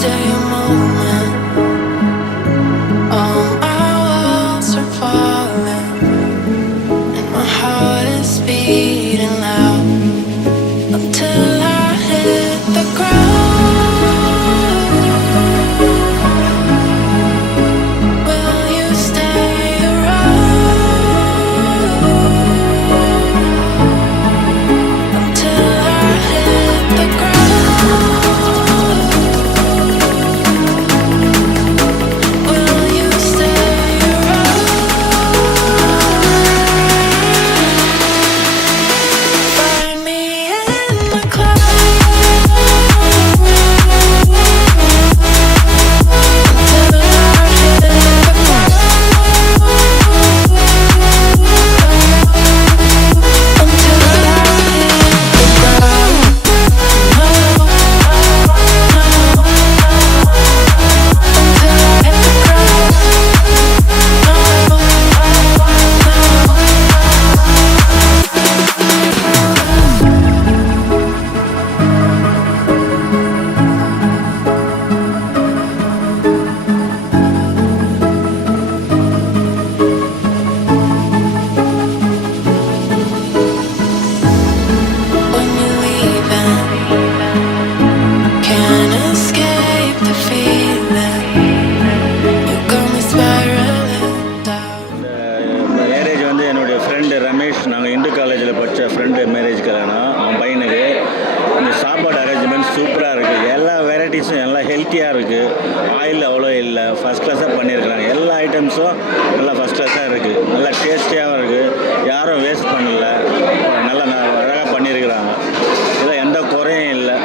Stay a moment. All my walls are falling, and my heart is beating loud until I hit the ground. Will you stay around until I hit the ground? Ramesh நாங்கள் இந்து காலேஜில் படித்த friend marriage கல்யாணம். அவன் பையனுக்கு இந்த சாப்பாடு arrangement சூப்பராக இருக்குது. எல்லா வெரைட்டிஸும் எல்லாம் ஹெல்த்தியாக இருக்குது. ஆயில் அவ்வளோ இல்லை, ஃபஸ்ட் கிளாஸாக பண்ணியிருக்கிறாங்க. எல்லா ஐட்டம்ஸும் நல்லா ஃபஸ்ட் கிளாஸாக இருக்குது. நல்லா டேஸ்டியாகவும் இருக்குது. யாரும் வேஸ்ட் பண்ணல, நல்லா அழகாக பண்ணியிருக்கிறாங்க. இதில் எந்த குறையும் இல்லை.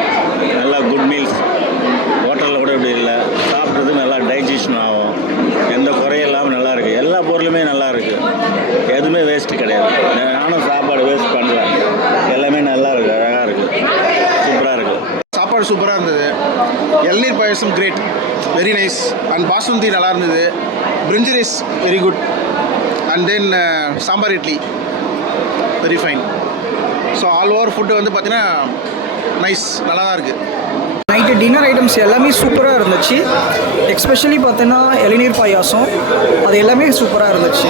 நல்லா குட் மீல்ஸ். ஹோட்டலில் கூட இப்படி இல்லை. சாப்பிட்றதுக்கு நல்லா டைஜஷன் ஆகும். எந்த குறையும் இல்லாமல் நல்லா இருக்குது. எல்லா பொருளுமே நல்லா இருக்குது. எதுவுமே வேஸ்ட்டு கிடையாது. நானும் சாப்பாடு வேஸ்ட் பண்ணுறேன். எல்லாமே நல்லா இருக்குது, அழகாக இருக்குது, சூப்பராக இருக்குது. சாப்பாடு சூப்பராக இருந்தது. இளநீர் payasam great, very nice. And basundi நல்லா இருந்தது. Brinji rice very good. And then sambar idli very fine. So all over food வந்து பார்த்தீங்கன்னா நைஸ், நல்லா தான் இருக்குது. நைட்டு டின்னர் ஐட்டம்ஸ் எல்லாமே சூப்பராக இருந்துச்சு. எக்ஸ்பெஷலி பார்த்தீங்கன்னா இளநீர் பாயாசம் அது எல்லாமே சூப்பராக இருந்துச்சு.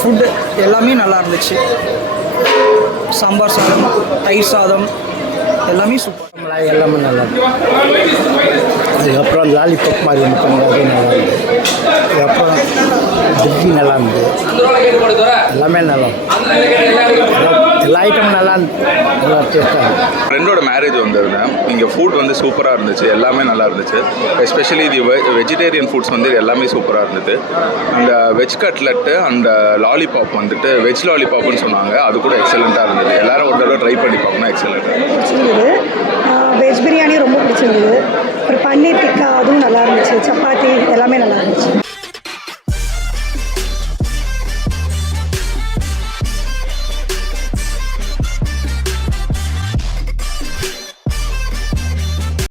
ஃபுட்டு எல்லாமே நல்லா இருந்துச்சு. சாம்பார் சாதம், தயிர் சாதம் எல்லாமே சூப்பர். எல்லாமே நல்லா இருக்கு. அதுக்கப்புறம் லாலிபாப் மாதிரி ஒன்று பண்ணி அது நல்லா இருந்தது. அதுக்கப்புறம் பிரிஞ்சி நல்லா இருந்தது. எல்லாமே நல்லா எல்லா ஐட்டமும் நல்லா இருந்தது. நல்லா டேஸ்ட்டாக இருந்தது. ஃப்ரெண்டோட மேரேஜ் வந்திருந்தேன். இங்கே ஃபுட் வந்து சூப்பராக இருந்துச்சு. எல்லாமே நல்லா இருந்துச்சு. எஸ்பெஷலி இது வெஜிடேரியன் ஃபுட்ஸ் வந்து எல்லாமே சூப்பராக இருந்தது. அந்த வெஜ் கட்லெட்டு அந்த லாலிபாப் வந்துட்டு வெஜ் லாலிபாப்னு சொன்னாங்க. அது கூட எக்ஸலண்ட்டாக இருந்தது. எல்லாரும் ஒரு தடவை ட்ரை பண்ணி பார்க்கணும். எக்ஸலண்ட்டாக பிடிச்சிருந்தது. வெஜ் பிரியாணி ரொம்ப பிடிச்சிருந்தது. ஒரு பன்னீர் டிக்கா அதுவும் நல்லா இருந்துச்சு. சப்பாத்தி எல்லாமே நல்லா இருந்துச்சு.